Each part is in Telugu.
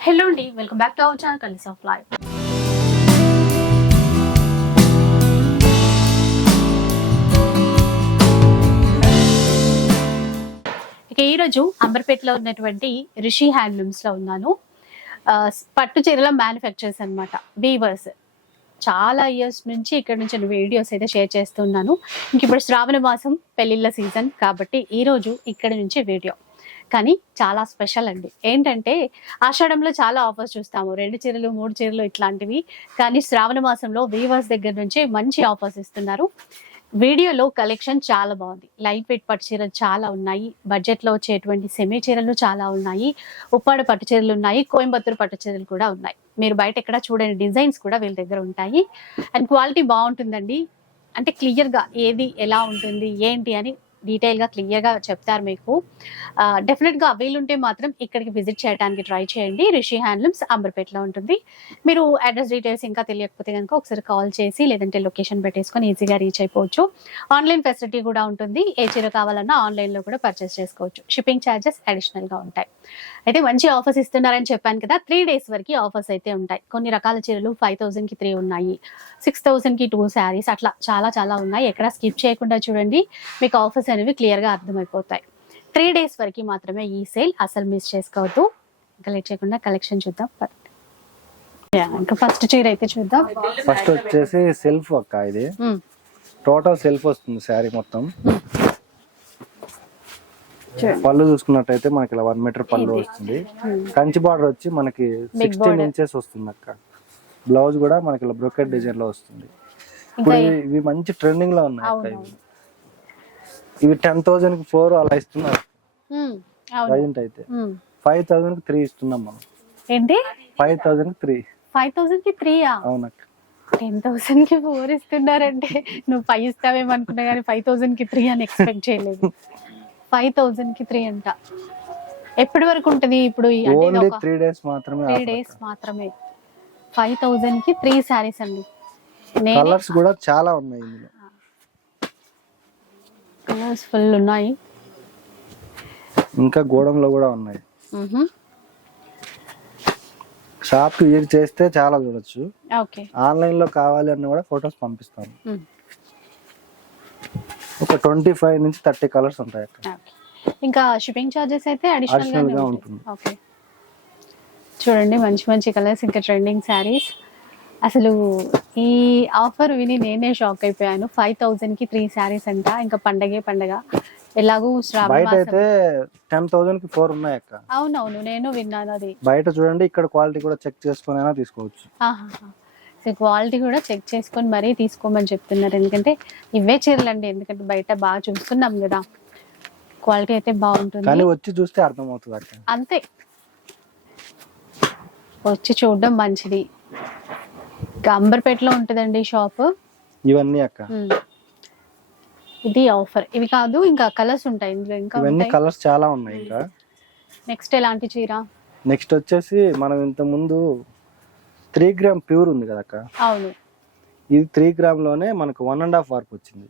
హలో అండి welcome back to our channel కలిసి ఆఫ్ లైఫ్ ఇక ఈరోజు అంబర్పేటలో ఉన్నటువంటి రిషి హ్యాండ్లూమ్స్లో ఉన్నాను. పట్టు చీరల మ్యానుఫ్యాక్చర్స్ అనమాట వీవర్స్ చాలా ఇయర్స్ నుంచి ఇక్కడ నుంచి వీడియోస్ అయితే షేర్ చేస్తున్నాను ఇంక ఇప్పుడు శ్రావణ మాసం పెళ్ళిళ్ళ సీజన్ కాబట్టి ఈ రోజు ఇక్కడ నుంచి వీడియో కానీ చాలా స్పెషల్ అండి. ఏంటంటే ఆషాఢంలో చాలా ఆఫర్స్ చూస్తాము. రెండు చీరలు మూడు చీరలు ఇట్లాంటివి. కానీ శ్రావణ మాసంలో వీవర్స్ దగ్గర నుంచే మంచి ఆఫర్స్ ఇస్తున్నారు. వీడియోలో కలెక్షన్ చాలా బాగుంది. లైట్ వెయిట్ పట్టు చీరలు చాలా ఉన్నాయి. బడ్జెట్లో వచ్చేటువంటి సెమీ చీరలు చాలా ఉన్నాయి. ఉప్పాడ పట్టు చీరలు ఉన్నాయి. కోయంబత్తూరు పట్టు చీరలు కూడా ఉన్నాయి. మీరు బయట ఎక్కడ చూడని డిజైన్స్ కూడా వీళ్ళ దగ్గర ఉంటాయి. అండ్ క్వాలిటీ బాగుంటుందండి. అంటే క్లియర్గా ఏది ఎలా ఉంటుంది ఏంటి అని డీటెయిల్గా క్లియర్గా చెప్తారు మీకు. డెఫినెట్గా అవైలుంటే మాత్రం ఇక్కడికి విజిట్ చేయడానికి ట్రై చేయండి. రిషి హ్యాండ్లూమ్స్ అంబర్పేటలో ఉంటుంది. మీరు అడ్రస్ డీటెయిల్స్ ఇంకా తెలియకపోతే కనుక ఒకసారి కాల్ చేసి లేదంటే లొకేషన్ పెట్టేసుకొని ఈజీగా రీచ్ అయిపోవచ్చు. ఆన్లైన్ ఫెసిలిటీ కూడా ఉంటుంది. ఏ చీర కావాలన్నా ఆన్లైన్లో కూడా పర్చేస్ చేసుకోవచ్చు. షిప్పింగ్ ఛార్జెస్ అడిషనల్గా ఉంటాయి. అయితే మంచి ఆఫర్స్ ఇస్తున్నారని చెప్పాను కదా త్రీ డేస్ వరకు ఆఫర్స్ అయితే ఉంటాయి. కొన్ని రకాల చీరలు ఫైవ్ థౌసండ్కి త్రీ ఉన్నాయి సిక్స్ థౌసండ్కి టూ శారీస్ అట్లా చాలా చాలా ఉన్నాయి. ఎక్కడ స్కిప్ చేయకుండా చూడండి మీకు ఆఫర్స్ అనేవి క్లియర్గా అర్థమైపోతాయి. త్రీ డేస్ వరకు మాత్రమే ఈ సేల్ అసలు మిస్ చేసుకోవద్దు. ఇంకా లేట్ చేయకుండా కలెక్షన్ చూద్దాం ఇంకా ఫస్ట్ చీర అయితే చూద్దాం. ఫస్ట్ వచ్చేసి సెల్ఫ్ అక్క ఇది. టోటల్ సెల్ఫ్ వస్తుంది శారీ మొత్తం. చూడండి పళ్ళు చూసుకున్నట్టయితే మనకి ఇలా వన్ మీటర్ పళ్ళు. వస్తుంది. కంచి బార్డర్ వచ్చి మనకి సిక్స్టీన్. ఇంచెస్ వస్తుంది అక్క. బ్లౌజ్ కూడా మనకి ఇలా బ్రొకెట్ డిజైన్లో వస్తుంది ఇప్పుడు ఇవి- మంచి ట్రెండింగ్లో ఉన్నాయి అక్క ఇవి. ఇవి టెన్ థౌసండ్కి ఫోర్ అలా ఇస్తున్నారు. ప్రజెంట్ అయితే. ఫైవ్ థౌసండ్కి త్రీ ఇస్తున్నాం మనం. ఏంటి? ఫైవ్ థౌసండ్ త్రీ ఫైవ్ థౌసండ్కి త్రీయా అవునక్క టెన్ థౌసండ్కి ఫోర్ ఇస్తున్నారంటే నువ్వు ఫైవ్ ఇస్తావేమో అనుకున్నా కానీ ఫైవ్ థౌసండ్కి త్రీ అని ఎక్స్పెక్ట్ చేయలేదు. ఫైవ్ థౌసండ్కి త్రీ అంట. ఎప్పటి వరకు ఉంటది ఇప్పుడు త్రీ డేస్ మాత్రమే త్రీ డేస్ మాత్రమే. ఫైవ్ థౌసండ్కి త్రీ శారీస్ అండి. కలర్స్ కూడా చాలా ఉన్నాయి ఇందులో. కలర్స్ ఫుల్ ఉన్నాయి. ఇంకా గోడంలో కూడా ఉన్నాయి. షాప్కి విజిట్ చేస్తే చాలా చూడొచ్చు. ఆన్లైన్లో కావాలి అన్న కూడా ఫొటోస్ పంపిస్తాను. ఒక ట్వంటీ ఫైవ్ నుంచి థర్టీ కలర్స్ ఉంటాయి అక్కడ. ఇంకా షిప్పింగ్ చార్జెస్ అయితే అడిషనల్గా ఉంటుంది. ఓకే చూడండి మంచి మంచి కలర్స్ ఇంకా ట్రెండింగ్ శారీస్ అసలు ఈ ఆఫర్ విని నేనే షాక్ అయిపోయాను. ఫైవ్ థౌజండ్కి త్రీ శారీస్ అంట. ఇంకా పండగే పండగ. ఎలాగూ బయట అయితే టెన్ థౌసండ్కి ఫోర్ ఉన్నాయి అక్క. అవునవును నేను విన్నాను అది. బయట చూడండి ఇక్కడ క్వాలిటీ కూడా చెక్ చేసుకుని అయినా తీసుకోవచ్చు. సో క్వాలిటీ కూడా చెక్ చేసుకొని మరీ తీసుకోమని చెప్తున్నారు. ఎందుకంటే ఇవే చీరలండి. ఎందుకంటే బయట బాగా చూస్తున్నాం కదా. క్వాలిటీ అయితే బాగుంటుంది. కానీ వచ్చి చూస్తే అర్థమవుతుంది అంతే. వచ్చి చూడడం మంచిది. అంబర్పేటలో ఉంటుందండి షాప్ ఇవన్నీ అక్క. ఇది ఆఫర్ ఇవి కాదు ఇంకా కలర్స్ ఉంటాయి. ఇందులో ఇంకా ఇవన్నీ కలర్స్ చాలా ఉన్నాయి ఇంకా. నెక్స్ట్ ఎలాంటి చీర? నెక్స్ట్ వచ్చేసి మనం ఇంత ముందు త్రీ గ్రామ్ ప్యూర్ ఉంది కదా అక్క? అవును. ఇది త్రీ గ్రామ్లోనే మనకు వన్ అండ్ హాఫ్ వార్ప్ వచ్చింది.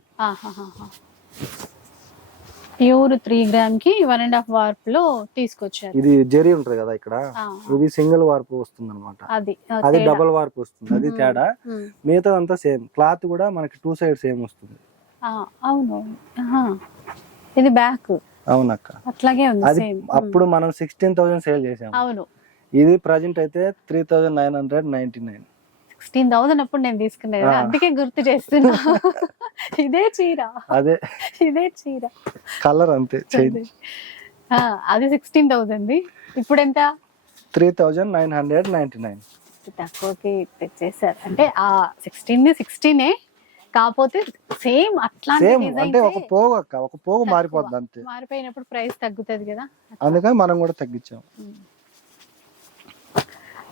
ప్యూర్ త్రీ గ్రామ్కి వన్ అండ్ హాఫ్ వార్ప్లో తీసుకొచ్చారు. ఇది జెరీ ఉంటది కదా ఇక్కడ? ఇది సింగిల్ వార్ప్ వస్తుంది అనమాట అది అది. డబల్ వార్ప్ వస్తుంది. అది తేడా. మిగతా అంతా సేమ్. క్లాత్ కూడా మనకి టూ సైడ్ సేమ్ వస్తుంది. అవును. ఇది బ్యాక్. అవునక్క. అట్లాగే ఉంది అది అప్పుడు మనం సిక్స్టీన్ థౌసండ్ సేల్ చేసాం అవును. ఇది ప్రజెంట్ అయితే three thousand nine hundred ninety nine sixteen thousand అప్పుడు నేను తీసుకునేది ఆ. అందుకే గుర్తు చేస్తున్నా. ఇదే చీర. అదే. ఇదే చీర. కలర్ అంతే అది సిక్స్టీన్ థౌసండ్ ఇప్పుడు ఎంత? Three thousand nine hundred ninety nine తక్కువకి తెచ్చేసారు అంటే ఆ సిక్స్టీన్ సిక్స్టీనే కాకపోతే సేమ్ designs అంటే ఒక పోగు అక్క ఒక పోగు. మారిపోద్ది అంతే. మారిపోయినప్పుడు ప్రైస్ తగ్గుతుంది కదా. అందుకని మనం కూడా తగ్గించాం.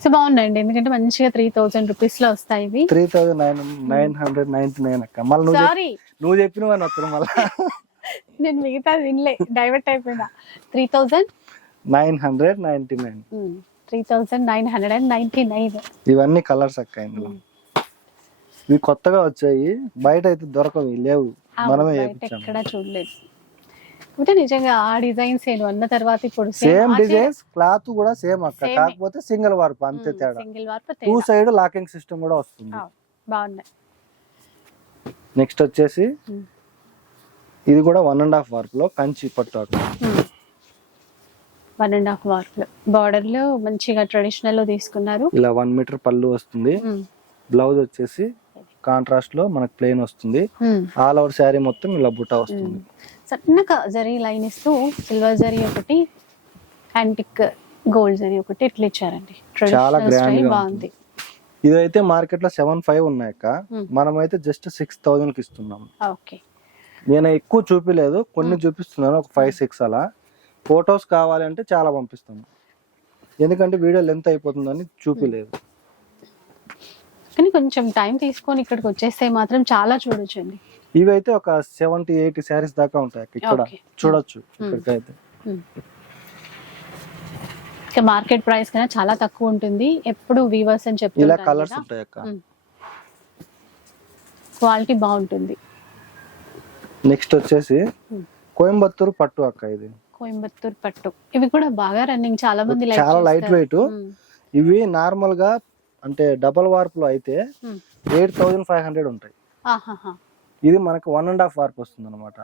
సో బాగుందండి. ఎందుకంటే మంచిగా త్రీ థౌసండ్ రూపీస్లో వస్తాయి ఇవి. Three thousand nine nine hundred ninety nine అక్క. మళ్ళీ నువ్వు చెప్- సారీ నువ్వు చెప్పిన అని మళ్ళీ? నేను మిగతా వినలే. డైవర్ట్ అయిపోయినా. Three thousand nine hundred ninety nine three thousand nine hundred and ninety nine ఇవన్నీ కలర్స్ అక్క ఇందులో. ఇవి కొత్తగా వచ్చాయి. బయట అయితే దొరకవు ఇవి లేవు మనమే ఎక్కడ చూడలేదు. అంటే నిజంగా ఆ డిజైన్స్ నేను అన్న తర్వాత ఇప్పుడు సేమ్ డిజైన్స్ క్లాత్ కూడా సేమ్ అక్క. కాకపోతే సింగిల్ వార్ప్ అంతే తేడా. సింగిల్ వార్పు టూ సైడ్ లాకింగ్ సిస్టమ్ కూడా వస్తుంది. బాగున్నాయి. నెక్స్ట్ వచ్చేసి. ఇది కూడా వన్ అండ్ హాఫ్ వార్ప్లో కంచి పట్టు అక్క. వన్ అండ్ హాఫ్ వార్ప్ బార్డర్లో. మంచిగా ట్రెడిషనల్లో తీసుకున్నారు. ఇలా వన్ మీటర్ పళ్ళు వస్తుంది. బ్లౌజ్ వచ్చేసి కాంట్రాస్ట్లో మనకు ప్లెయిన్ వస్తుంది. ఆల్ ఓవర్ శారీ మొత్తం ఇలా బుట్ట వస్తుంది. ఉమ్. సన్నగా జరీ లైన్ ఇస్తూ సిల్వర్ జరీ ఒకటి యాంటిక్ గోల్డ్ జరీ ఒకటి ఇట్లా ఇచ్చారండి. చాలా ట్రెడిషనల్ grand స్టైల్గా బాగుంది. ఇదైతే మార్కెట్లో సెవెన్ ఫైవ్ ఉన్నాయి అక్క. Hmm. మనమైతే జస్ట్ సిక్స్ థౌజండ్కి ఇస్తున్నాం. ఓకే. నేను ఎక్కువ చూపిలేదు కొన్ని చూపిస్తున్నాను ఒక ఫైవ్ సిక్స్ అలా. ఫొటోస్ కావాలంటే చాలా పంపిస్తాను. ఎందుకంటే వీడియో లెంత్ అయిపోతుందని చూపిలేదు. కానీ కొంచెం టైం తీసుకొని ఇక్కడికి వచ్చేస్తే మాత్రం చాలా చూడొచ్చండి. ఇవి అయితే ఒక సెవెంటీ ఎయిటీ శారీస్ దాకా ఉంటాయి ఇక్కడ. చూడొచ్చు ఇక్కడికైతే. మార్కెట్ ప్రైస్ కన్నా చాలా తక్కువ ఉంటుంది. ఎప్పుడు వీవర్స్ అని ఇలా చెప్తుంటారు కలర్స్. ఉంటాయి అక్క. క్వాలిటీ బాగుంటుంది. నెక్స్ట్ వచ్చేసి. కోయంబత్తూరు పట్టు అక్క ఇది. కోయంబత్తూర్ పట్టు. ఇవి కూడా బాగా రన్నింగ్ చాలా మంది చాలా లైట్. వెయిట్ ఇవి నార్మల్గా అంటే డబల్ వార్ప్లో అయితే. ఎయిట్ థౌజండ్ ఫైవ్ హండ్రెడ్ ఉంటాయి. ఇది మనకి వన్ అండ్ హాఫ్ వార్ప్ వస్తుంది అనమాట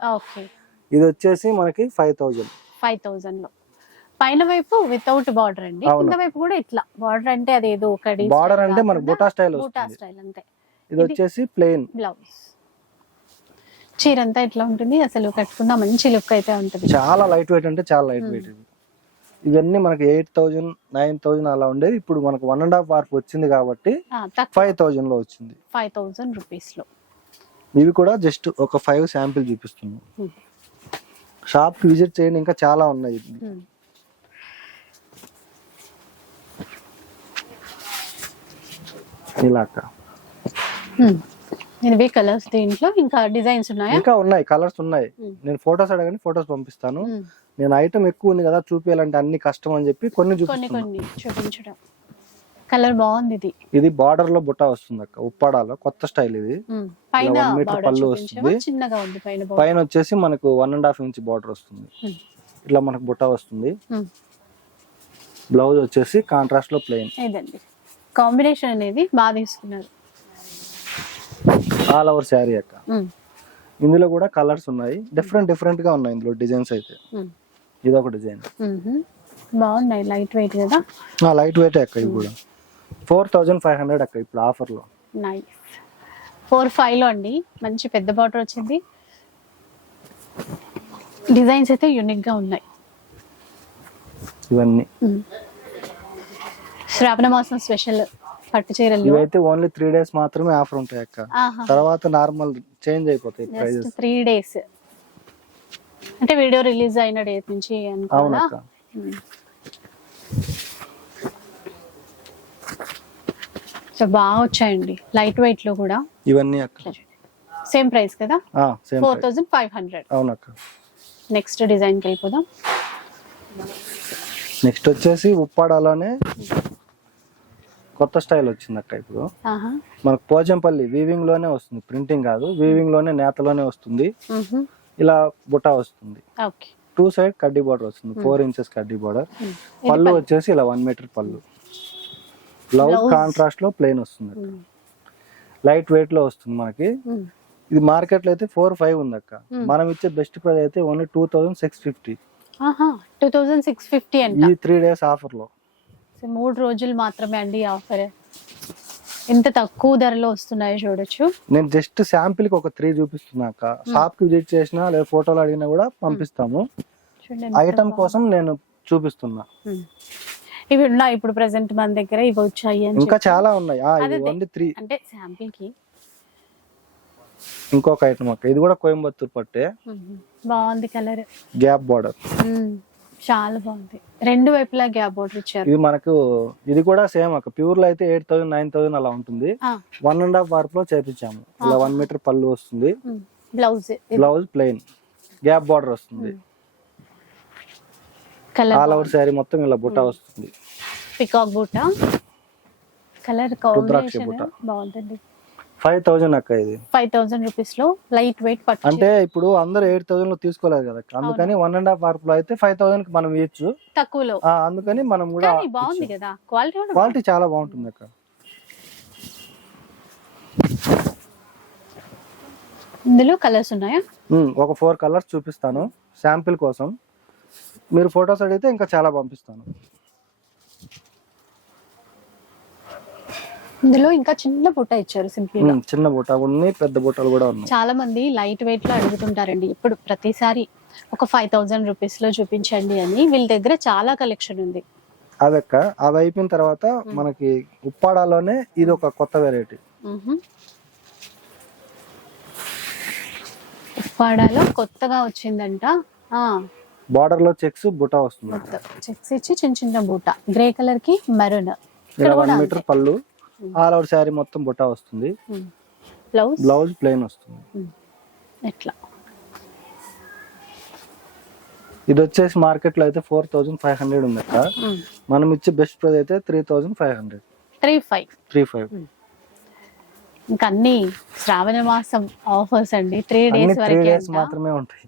ఇది వచ్చేసి మనకి ఫైవ్ థౌజండ్. ఫైవ్ థౌజండ్లో పైన వైపు వితౌట్ బార్డర్ అండి. కింద వైపు కూడా ఇట్లా. బార్డర్ అంటే అది ఏదో ఒకటి బార్డర్ అంటే మనకి బుటా స్టైల్ బూటా స్టైల్ అంతే. ఇది వచ్చేసి ప్లెయిన్. బ్లౌజ్. చీర అంతా ఇట్లా ఉంటుంది? అసలు కట్టుకున్న మంచి లుక్ అయితే ఉంటుంది. చాలా లైట్ వెయిట్ అంటే చాలా లైట్ వెయిట్ ఇవి ఇవన్నీ మనకి ఎయిట్ థౌజండ్ నైన్ థౌజండ్ అలా ఉండేవి ఇప్పుడు మనకు వన్ అండ్ హాఫ్ వార్ప్ వచ్చింది కాబట్టి ఫైవ్ థౌజండ్లో వచ్చింది ఫైవ్ థౌజండ్ రూపీస్లో ఇవి కూడా జస్ట్ ఒక ఫైవ్ శాంపిల్ చూపిస్తున్నాం. షాప్కి విజిట్ చేయండి ఇంకా చాలా ఉన్నాయి. ఇలా అక్క. ఇవి కలర్స్ దీంట్లో ఇంకా డిజైన్స్ ఉన్నాయా ఇంకా ఉన్నాయి కలర్స్ ఉన్నాయి. నేను ఫొటోస్ అడగని ఫొటోస్ పంపిస్తాను. నేను ఐటమ్ ఎక్కువ ఉంది కదా చూపించాలంటే అన్ని కష్టం అని చెప్పి కొన్ని కొన్ని చూపిస్తాను కొన్ని చూపించడం కలర్ బాగుంది ఇది ఇది బార్డర్లో బుట్ట వస్తుంది అక్క ఉప్పాడాలో కొత్త స్టైల్ ఇది ఉమ్. పైన meter బార్డర్ పళ్ళు వస్తుంది. చిన్నగా ఉంది పైన border. పైన వచ్చేసి మనకు one and half inch border వస్తుంది ఉమ్. ఇట్లా మనకు బుట్ట వస్తుంది ఉమ్. బ్లౌజ్ వచ్చేసి కాంట్రాస్ట్లో ప్లెయిన్ ఇదండి కాంబినేషన్ అనేది బాగా తీసుకున్నారు ఆల్ ఓవర్ శారీ అక్క ఉమ్. ఇందులో కూడా కలర్స్ ఉన్నాయి డిఫరెంట్ డిఫరెంట్గా ఉన్నాయి ఇందులో డిజైన్స్ అయితే ఉమ్. ఇది ఒక డిజైన్. బాగున్నాయి లైట్ వెయిట్ కదా? లైట్ వెయిట్ అక్క ఇవి కూడా. ఫోర్ థౌజండ్ ఫైవ్ హండ్రెడ్ అక్క ఇప్పుడు ఆఫర్లో నైస్ ఫోర్ ఫైవ్లో అండి. మంచి పెద్ద బార్డర్ వచ్చింది. డిజైన్స్ అయితే యూనిక్గా ఉన్నాయి. ఇవన్నీ. శ్రావణ మాసం స్పెషల్ పట్టు చీరలు. ఇవైతే ఓన్లీ త్రీ డేస్ మాత్రమే ఆఫర్ ఉంటాయి అక్క. తర్వాత నార్మల్ చేంజ్ అయిపోతాయి త్రీ డేస్ అంటే వీడియో రిలీజ్ అయిన డేట్ నుంచి అవునక్క. సో బాగా వచ్చాయండి. లైట్ వెయిట్లో కూడా. ఇవన్నీ అక్క. సేమ్ ప్రైస్ కదా? Four thousand five hundred. అవునక్క. నెక్స్ట్ డిజైన్కి వెళ్ళిపోదాం. నెక్స్ట్ వచ్చేసి ఉప్పాడాలోనే కొత్త స్టైల్ వచ్చింది అక్క ఇప్పుడు మనకు పోచంపల్లి వీవింగ్లోనే వస్తుంది. ప్రింటింగ్ కాదు వీవింగ్లోనే నేతలోనే వస్తుంది. ఇలా బుటా వస్తుంది. టూ సైడ్ కడ్డీ బార్డర్ వస్తుంది. ఫోర్ ఇంచెస్ కడ్డీ బార్డర్. మ్మ్. పళ్ళు వచ్చేసి ఇలా వన్ మీటర్ పళ్ళు. Blouse Blouse. కాంట్రాస్ట్లో ప్లెయిన్ వస్తుంది. లైట్ వెయిట్లో వస్తుంది మనకి. ఇది మార్కెట్లో అయితే ఫోర్ ఫైవ్ ఉంది అక్క. Hmm. మనం ఇచ్చే బెస్ట్ ప్రైస్ అయితే only two thousand six fifty two thousand six fifty ఈ త్రీ డేస్ ఆఫర్లో. మూడు రోజులు మాత్రమే అండి ఆఫర్ ఎంత తక్కువ ధరలో వస్తున్నాయో చూడొచ్చు. నేను జస్ట్ శాంపిల్కి ఒక త్రీ చూపిస్తున్నా అక్క. షాప్కి విజిట్ చేసినా లేదా ఫోటోలు అడిగినా కూడా పంపిస్తాము. ఐటమ్ కోసం నేను చూపిస్తున్నా. ఇవి ఉన్నాయి ఇప్పుడు ప్రెసెంట్ మన దగ్గర ఇవి వచ్చాయి ఇంకా. చాలా ఉన్నాయి. ఆ. Only three. అంటే శాంపిల్కి ఇంకొక ఐటమ్ అక్క. ఇది కూడా కోయంబత్తూర్ పట్టే. బాగుంది కలర్. Gap border. చాలా బాగుంది. రెండు వైపులా గ్యాప్ బోర్డర్ ఇచ్చారు. ఇది మనకు ఇది కూడా సేమ్ అక్క ప్యూర్లో అయితే ఎయిట్ థౌసండ్ నైన్ థౌసండ్ అలా ఉంటుంది. వన్ అండ్ హాఫ్ వార్ప్లో చేపించాము. ఇలా వన్ మీటర్ పళ్ళు వస్తుంది. Blouse blouse plain. Gap border వస్తుంది. ఆల్ ఓవర్ శారీ మొత్తం ఇలా బుట్ట వస్తుంది. పికాక్ బూట కలర్ కాంబినేషన్. బాగుంటుంది ఫైవ్ థౌజండ్ అక్క ఇది. ఫైవ్ థౌసండ్ రూపీస్లో లైట్ వెయిట్ పట్టు అంటే ఇప్పుడు అందరూ ఎయిట్ థౌసండ్లో తీసుకోలేదు కదా అందుకని వన్ అండ్ హాఫ్ హార్ప్లో అయితే ఫైవ్ థౌసండ్కి మనం ఇవ్వచ్చు. తక్కువలో. అందుకని మనం కూడా బాగుంది కదా. క్వాలిటీ క్వాలిటీ చాలా బాగుంటుంది అక్క. ఇందులో కలర్స్ ఉన్నాయా? ఒక ఫోర్ కలర్స్ చూపిస్తాను శాంపిల్ కోసం. మీరు ఫొటోస్ అడిగితే ఇంకా చాలా పంపిస్తాను. ఇందులో ఇంకా చిన్న బుట్ట ఇచ్చారు సింపుల్గా చిన్న బుట్ట ఉన్నాయి పెద్ద బుట్టలు కూడా ఉన్నాయి. చాలా మంది లైట్ వెయిట్లో అడుగుతుంటారండి ఇప్పుడు ప్రతిసారి ఒక ఫైవ్ థౌసండ్ రూపీస్లో చూపించండి అని. వీళ్ళ దగ్గర చాలా కలెక్షన్ ఉంది. అదక్క. అది అయిపోయిన తర్వాత మనకి ఉప్పాడాలోనే ఇది ఒక కొత్త వెరైటీ. ఉప్పాడాలో కొత్తగా వచ్చిందంట. ఆ, బార్డర్లో చెక్స్ బుట్ట వస్తుంది. చెక్స్ ఇచ్చి చిన్న చిన్న బూట గ్రే కలర్కి మెరూన్ ఇక్కడ వన్ మీటర్ పళ్ళు. ఆల్ ఓవర్ శారీ మొత్తం బుట్ట వస్తుంది. బ్లౌజ్ బ్లౌజ్ ప్లెయిన్ వస్తుంది. ఎట్లా? ఇది వచ్చేసి మార్కెట్లో అయితే ఫోర్ థౌజండ్ ఫైవ్ హండ్రెడ్ ఉంది అక్క. మనం ఇచ్చే బెస్ట్ ప్రైస్ అయితే three thousand five hundred. Three five. Three five. ఇంకా అన్ని శ్రావణ మాసం ఆఫర్స్ అండి. త్రీ అన్ని డేస్ త్రీ వరకే. మాత్రమే ఉంటాయి.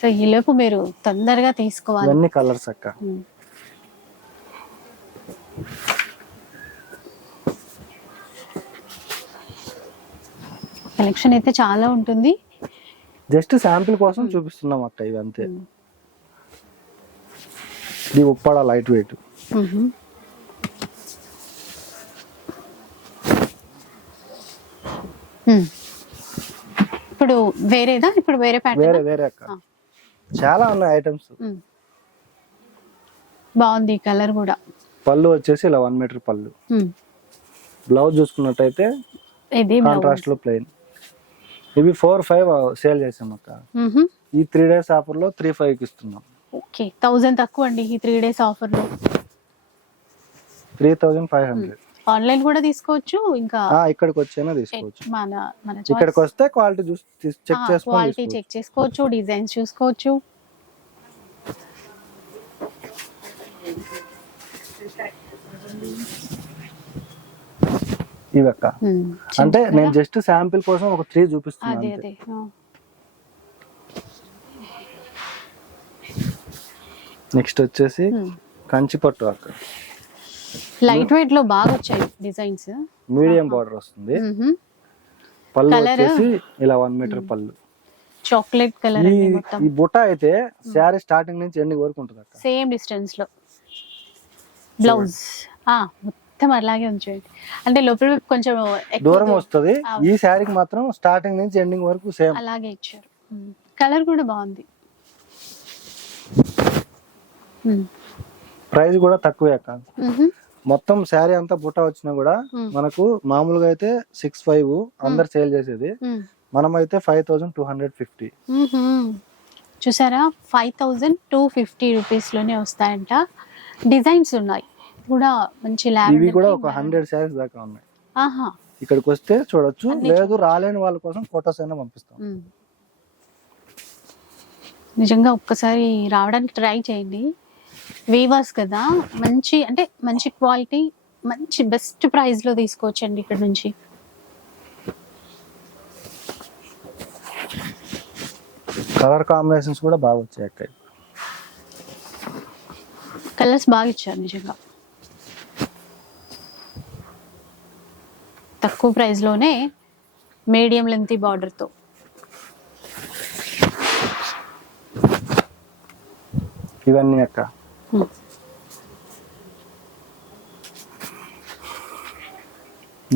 సో ఈ లోపు మీరు తొందరగా తీసుకోవాలి. ఇవన్నీ కలర్స్ అక్క. కలెక్షన్ అయితే చాలా ఉంటుంది. జస్ట్ శాంపిల్ కోసం చూపిస్తున్నాం అక్క ఇవి అంతే ఇది ఉప్పాడ లైట్ వెయిట్. ఇప్పుడు వేరేదా? ఇప్పుడు వేరే వేరే ప్యాటర్న్ వేరే అక్క. చాలా ఉన్నాయి ఐటమ్స్ బాగుంది కలర్ కూడా. పళ్ళు వచ్చేసి ఇలా వన్ మీటర్ పళ్ళు. బ్లౌజ్ చూసుకున్నట్టయితే ఇది కాంట్రాస్ట్లో ప్లెయిన్ ఇవి ఫోర్ ఫైవ్ సేల్ చేసాం అక్క. ఈ త్రీ డేస్ ఆఫర్లో త్రీ ఫైవ్కి ఇస్తున్నాం. ఓకే. థౌజండ్ తక్కువ అండి ఈ త్రీ డేస్ ఆఫర్లో. Three thousand five hundred. Online కూడా తీసుకోవచ్చు ఇంకా ఇక్కడికి వచ్చైనా తీసుకోవచ్చు. మన మన ఇక్కడికి వస్తే క్వాలిటీ చూసి చెక్ చేసుకొని క్వాలిటీ. చెక్ చేసుకోవచ్చు డిజైన్స్ చూసుకోవచ్చు. ఇవి అక్క మ్మ్. అంటే నేను జస్ట్ శాంపిల్ కోసం ఒక త్రీ చూపిస్తున్నాను. నెక్స్ట్ వచ్చేసి మ్మ్. కంచి పట్టు అక్క లైట్ వెయిట్లో బాగా వచ్చాయి డిజైన్స్ మీడియం బార్డర్ వస్తుంది. పళ్ళు? వచ్చేసి ఇలా వన్ మీటర్ పళ్ళు. చాక్లెట్ కలర్ ఈ బుట్ట అయితే శారీ స్టార్టింగ్ నుంచి ఎండింగ్ వరకు ఉంటుంది అక్క సేమ్ డిస్టెన్స్లో బ్లౌజ్ ఆ మొత్తం అలాగే ఉంచండి అంటే లోపల కొంచెం దూరం వస్తుంది. ఈ శారీకి మాత్రం స్టార్టింగ్ నుంచి ఎండింగ్ వరకు సేమ్ అలాగే ఇచ్చారు. కలర్ కూడా బాగుంది. ప్రైస్ కూడా తక్కువే అక్క. మొత్తం శారీ అంతా బుట్ట వచ్చినా కూడా. మనకు మామూలుగా అయితే సిక్స్ ఫైవ్ అందరు సేల్ చేసేది. మనం అయితే five thousand two hundred fifty. చూసారా? ఫైవ్ థౌజండ్ టూ ఫిఫ్టీ రూపీస్లోనే వస్తాయంట. డిజైన్స్ ఉన్నాయి. కూడా మంచి ఇవి కూడా ఒక. హండ్రెడ్ శారీస్ దాకా ఉన్నాయి. ఆహా. ఇక్కడికి వస్తే చూడొచ్చు లేదు రాలేని వాళ్ళ కోసం ఫొటోస్ అయినా పంపిస్తాం. నిజంగా ఒక్కసారి రావడానికి ట్రై చేయండి. వీవర్స్ కదా మంచి అంటే మంచి క్వాలిటీ మంచి బెస్ట్ ప్రైస్లో తీసుకోవచ్చండి ఇక్కడ నుంచి. కలర్ కాంబినేషన్స్ కూడా బాగా వచ్చాయి కలర్స్ బాగా ఇచ్చారు నిజంగా. తక్కువ ప్రైస్లోనే మీడియం లెంత్ బార్డర్తో. ఇవన్నీ అక్క.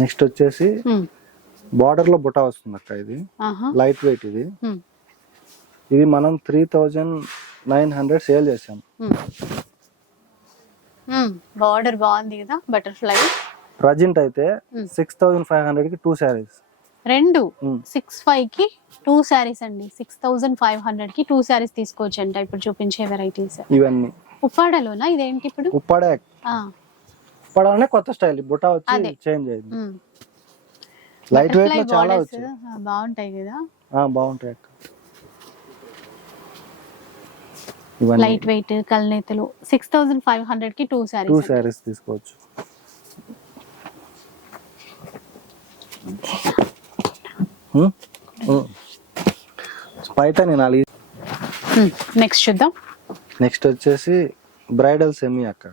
నెక్స్ట్ వచ్చేసి. బార్డర్లో బుట్ట వస్తుంది అక్క ఇది. లైట్ వెయిట్ ఇది. ఇది మనం three thousand nine hundred sale చేసాం. బార్డర్ బాగుంది కదా బటర్ఫ్లై ప్రజెంట్ అయితే. సిక్స్ థౌజండ్ ఫైవ్ హండ్రెడ్కి టూ శారీస్. రెండు. సిక్స్ ఫైవ్కి టూ శారీస్ అండి. సిక్స్ థౌజండ్ ఫైవ్ హండ్రెడ్కి టూ శారీస్ తీసుకోవచ్చు అంట ఇప్పుడు చూపించే వెరైటీస్ ఇవన్నీ. ఉప్పాడలోనా? ఇదేంటి ఇప్పుడు? ఉప్పాడే ఆ, ఉప్పాడనే కొత్త స్టైల్. అదే. వచ్చి చేంజ్ అయింది. లైట్ వెయిట్లో చాలా వచ్చాయి. ఆ, బాగుంటాయి కదా? ఆ, బాగుంటాయి లైట్ వెయిట్ కల్నేతలు సిక్స్ థౌజండ్ ఫైవ్ హండ్రెడ్కి టూ టూ శారీస్ శారీస్ తీసుకోవచ్చు. పైతాని నాలుగు. నెక్స్ట్ చూద్దాం. నెక్స్ట్ వచ్చేసి బ్రైడల్ సెమీ అక్క.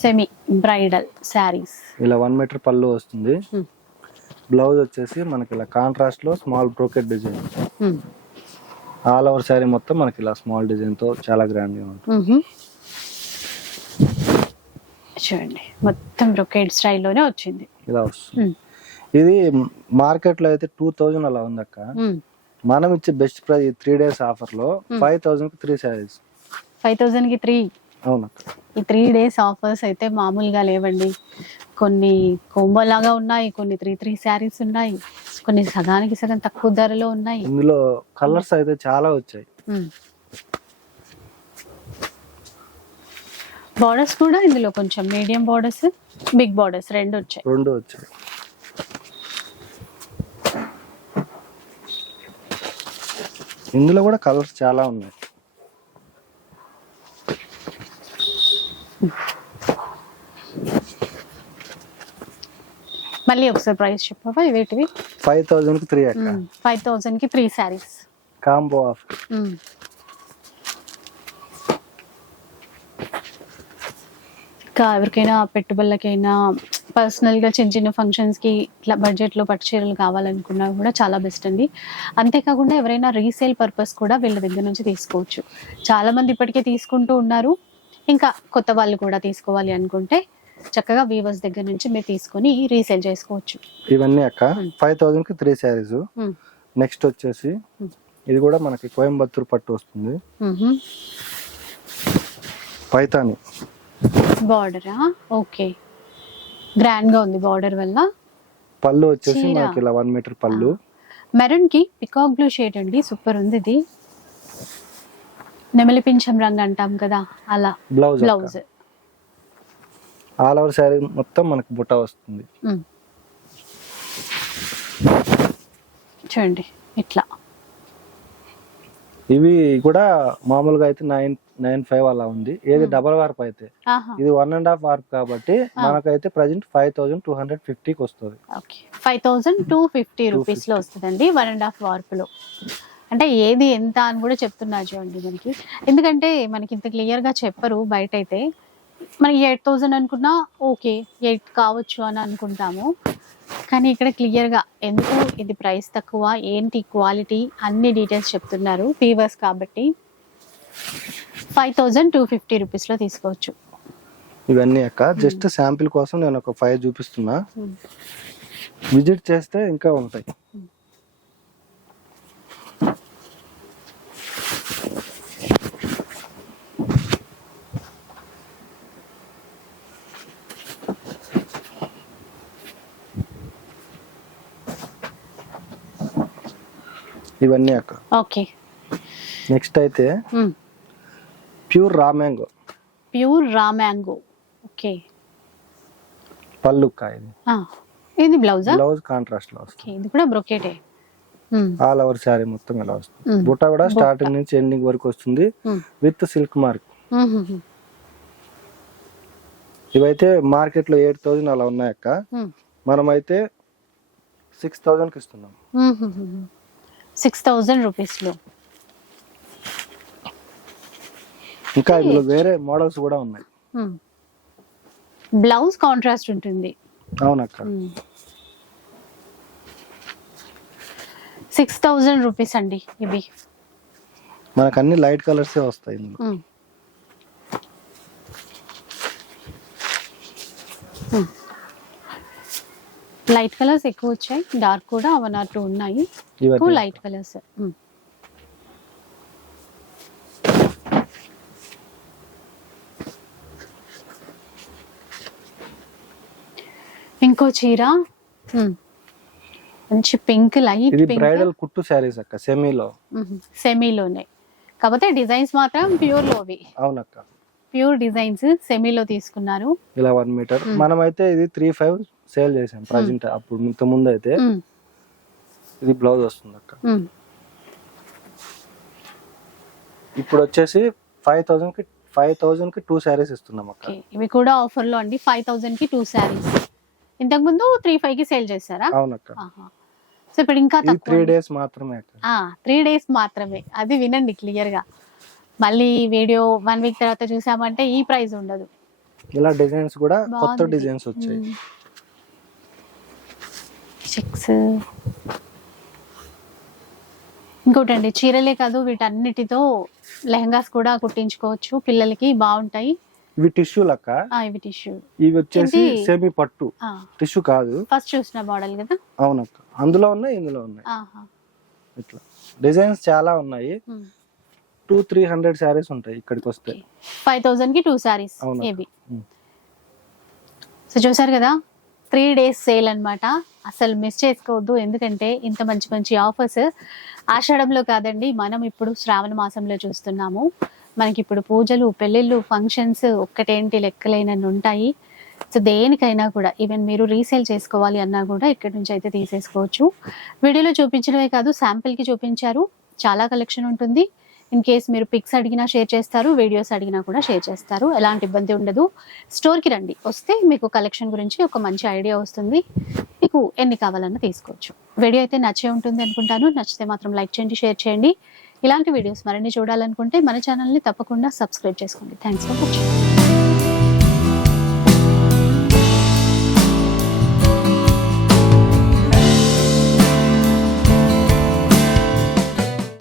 సెమీ బ్రైడల్ శారీస్ ఇలా వన్ మీటర్ పళ్ళు వస్తుంది. బ్లౌజ్ వచ్చేసి మనకి ఇలా కాంట్రాస్ట్లో small brocade design all over sari మొత్తం మనకి ఇలా స్మాల్ డిజైన్తో చాలా గ్రాండ్గా ఉంటుంది చూడండి. మొత్తం బ్రొకేడ్ స్టైల్లోనే వచ్చింది. ఇలా వస్తుంది. ఇది మార్కెట్లో అయితే టూ థౌజండ్ అలా ఉంది అక్క మనం ఇచ్చే బెస్ట్ ప్రైస్ త్రీ డేస్ ఆఫర్లో ఫైవ్ థౌసండ్కి త్రీ శారీస్ ఫైవ్ థౌజండ్కి త్రీ అవునక్క ఈ త్రీ డేస్ ఆఫర్స్ అయితే మామూలుగా లేవండి. కొన్ని combo లాగా ఉన్నాయి కొన్ని త్రీ త్రీ శారీస్ ఉన్నాయి కొన్ని సగానికి సగం తక్కువ ధరలో ఉన్నాయి. ఇందులో కలర్స్ అయితే చాలా వచ్చాయి. బార్డర్స్ కూడా ఇందులో కొంచెం మీడియం బార్డర్స్ బిగ్ బార్డర్స్ రెండు వచ్చాయి. రెండు వచ్చాయి. ఇందులో కూడా కలర్స్ చాలా ఉన్నాయి. మళ్ళీ ఒకసారి ప్రైస్ చెప్పవా? ఇవేటివి? ఫైవ్ థౌజండ్కి త్రీ అక్క. ఫైవ్ థౌజండ్కి త్రీ శారీస్ కాంబో ఆఫర్ ఇంకా ఎవరికైనా పెట్టుబడులకైనా పర్సనల్గా చిన్న చిన్న ఫంక్షన్స్కి ఇట్లా బడ్జెట్లో పట్టు చీరలు కావాలనుకున్నా కూడా చాలా బెస్ట్ అండి. అంతేకాకుండా ఎవరైనా రీసేల్ పర్పస్ కూడా వీళ్ళ దగ్గర నుంచి తీసుకోవచ్చు. చాలా మంది ఇప్పటికే తీసుకుంటూ ఉన్నారు. ఇంకా కొత్త వాళ్ళు కూడా తీసుకోవాలి అనుకుంటే చక్కగా వీవర్స్ దగ్గర నుంచి మీరు తీసుకొని రీసేల్ చేసుకోవచ్చు. ఇవన్నీ అక్క. ఫైవ్ థౌజండ్కి త్రీ శారీస్ Hmm. నెక్స్ట్ వచ్చేసి ఇది కూడా మనకి కోయంబత్తూర్ పట్టు వస్తుంది. పైతాని. బార్డరా ఓకే గ్రాండ్గా ఉంది బార్డర్ వల్ల. పళ్ళు వచ్చేసి. మనకి ఇలా వన్ మీటర్ పళ్ళు. మెరూన్కి పికాక్ బ్లూ షేడ్ అండి సూపర్ ఉంది ఇది. నెమలి పింఛం రంగు అంటాం కదా అలా. Blouse blouse all over sari మొత్తం మనకి బుట్ట వస్తుంది. చూడండి ఇట్లా. ఇవి కూడా మామూలుగా అయితే నైన్ నైన్ ఫైవ్ అలా ఉంది. ఏది డబల్ వార్ప్ అయితే. ఇది వన్ అండ్ హాఫ్ వార్ప్ కాబట్టి మనకైతే present five thousand two hundred ఫిఫ్టీకి వస్తుంది. Okay. Five thousand two fifty రూపీస్లో వస్తుందండి వన్ అండ్ హాఫ్ వార్పులో. అంటే ఏది ఎంత అని కూడా చెప్తున్నారు చూడండి మనకి ఎందుకంటే మనకి ఇంత క్లియర్గా చెప్పరు బయట అయితే మనకి ఎయిట్ థౌజండ్ అనుకున్నా ఓకే ఎయిట్ కావచ్చు అని అనుకుంటాము. కానీ ఇక్కడ క్లియర్గా ఎందుకు ఇది ప్రైస్ తక్కువ ఏంటి క్వాలిటీ అన్ని డీటెయిల్స్ చెప్తున్నారు. ఫీవర్స్ కాబట్టి. ఫైవ్ థౌజండ్ టూ ఫిఫ్టీ రూపీస్లో తీసుకోవచ్చు. ఇవన్నీ అక్క. జస్ట్ శాంపిల్ కోసం నేను ఒక ఫైవ్ చూపిస్తున్నా. విజిట్ చేస్తే ఇంకా ఉంటాయి. ఇవన్నీ అక్క. ఓకే. నెక్స్ట్ అయితే pure raw mango. Pure raw mango. Okay. పళ్ళు ఇది. ఇది బ్లౌజా? బ్లౌజ్ కాంట్రాస్ట్లో వస్తుంది. ఓకే ఇది కూడా బ్రొకేటే. ఆల్ ఓవర్ శారీ మొత్తం ఇలా వస్తుంది? బుట్ట కూడా స్టార్టింగ్ నుంచి ఎండింగ్ వరకు వస్తుంది. With silk mark. ఇవైతే మార్కెట్లో ఎయిట్ థౌజండ్ అలా ఉన్నాయక్క మనమైతే సిక్స్ థౌజండ్కి ఇస్తున్నాం సిక్స్ థౌజండ్ రూపీస్లో. ఇంకా ఇందులో వేరే మోడల్స్ కూడా ఉన్నాయి. బ్లౌజ్ కాంట్రాస్ట్ ఉంటుంది. అవునక్క. సిక్స్ థౌజండ్ రూపీస్ అండి ఇవి. మనకు అన్ని లైట్ కలర్స్ వస్తాయి ఇందులో. లైట్ కలర్స్ ఎక్కువ వచ్చాయి. డార్క్ కూడా వన్ ఆర్ టూ ఉన్నాయి. ఎక్కువ లైట్ కలర్స్. ఇంకో చీర. మంచి పింక్ లైట్ ఇది బ్రైడల్ కుట్టు శారీస్ అక్క సెమీలో సెమీలోనే కాకపోతే డిజైన్స్ మాత్రం ప్యూర్ లోవి అవునక్క. ప్యూర్ డిజైన్స్ సెమీలో తీసుకున్నారు. ఇలా వన్ మీటర్ మనమైతే ఇది త్రీ ఫైవ్ సేల్ చేసాం ప్రజెంట్ అప్పుడు ఇంత ముందు అయితే. ఇది బ్లౌజ్ వస్తుంది అక్క. ఇప్పుడు వచ్చేసి ఫైవ్ థౌసండ్కి ఫైవ్ థౌసండ్కి టూ శారీస్ ఇస్తున్నాం అక్క. ఇవి కూడా ఆఫర్లో అండి. ఫైవ్ థౌజండ్కి టూ శారీస్ ఇంతకు ముందు త్రీ ఫైవ్కి సేల్ చేశారా? అవునక్క. సో ఇప్పుడు ఇంకా త్రీ డేస్ మాత్రమే త్రీ డేస్ మాత్రమే. అది వినండి క్లియర్గా. మళ్ళీ వీడియో వన్ వీక్ తర్వాత చూసామంటే ఈ ప్రైస్ ఉండదు. ఇలా డిజైన్స్ కూడా కొత్త. డిజైన్స్ వచ్చాయి. చెక్స్ ఇంకోటండి చీరలే కాదు వీటన్నిటితో లెహంగాస్ కూడా కుట్టించుకోవచ్చు. పిల్లలకి బాగుంటాయి. ఇవి టిష్యూ లక్క. ఆ, ఇవి టిష్యూ. ఇవి వచ్చేసి సెమీ పట్టు. టిష్యూ కాదు. ఫస్ట్ చూసిన మోడల్ కదా? అవునక్క. అందులో ఉన్నాయి ఇందులో ఉన్నాయి. ఇట్లా. డిజైన్స్ చాలా ఉన్నాయి. టూ త్రీ హండ్రెడ్ శారీస్ ఉంటాయి ఇక్కడికి వస్తే. ఫైవ్ థౌజండ్కి టూ. ఏవి? ఉమ్. సో చూసారు కదా? త్రీ డేస్ సేల్ అన్నమాట. అసలు మిస్ చేసుకోవద్దు. ఎందుకంటే ఇంత మంచి మంచి ఆఫర్స్. ఆషాఢంలో కాదండి మనం ఇప్పుడు శ్రావణ మాసంలో చూస్తున్నాము. మనకి ఇప్పుడు పూజలు పెళ్ళిళ్ళు ఫంక్షన్స్ ఒక్కటేంటి లెక్కలేనన్ని ఉంటాయి. సో దేనికైనా కూడా ఈవెన్ మీరు రీసేల్ చేసుకోవాలి అన్నా కూడా ఇక్కడ నుంచి అయితే తీసేసుకోవచ్చు. వీడియోలో చూపించడమే కాదు శాంపిల్కి చూపించారు. చాలా కలెక్షన్ ఉంటుంది. ఇన్ కేస్ మీరు పిక్స్ అడిగినా షేర్ చేస్తారు వీడియోస్ అడిగినా కూడా షేర్ చేస్తారు. ఎలాంటి ఇబ్బంది ఉండదు. స్టోర్కి రండి. వస్తే మీకు కలెక్షన్ గురించి ఒక మంచి ఐడియా వస్తుంది. మీకు ఎన్ని కావాలన్నా తీసుకోవచ్చు. వీడియో అయితే నచ్చే ఉంటుంది అనుకుంటాను. నచ్చితే మాత్రం లైక్ చేయండి షేర్ చేయండి. ఇలాంటి వీడియోస్ మరిన్ని చూడాలనుకుంటే మన ఛానల్ని తప్పకుండా సబ్స్క్రైబ్ చేసుకోండి. Thanks for watching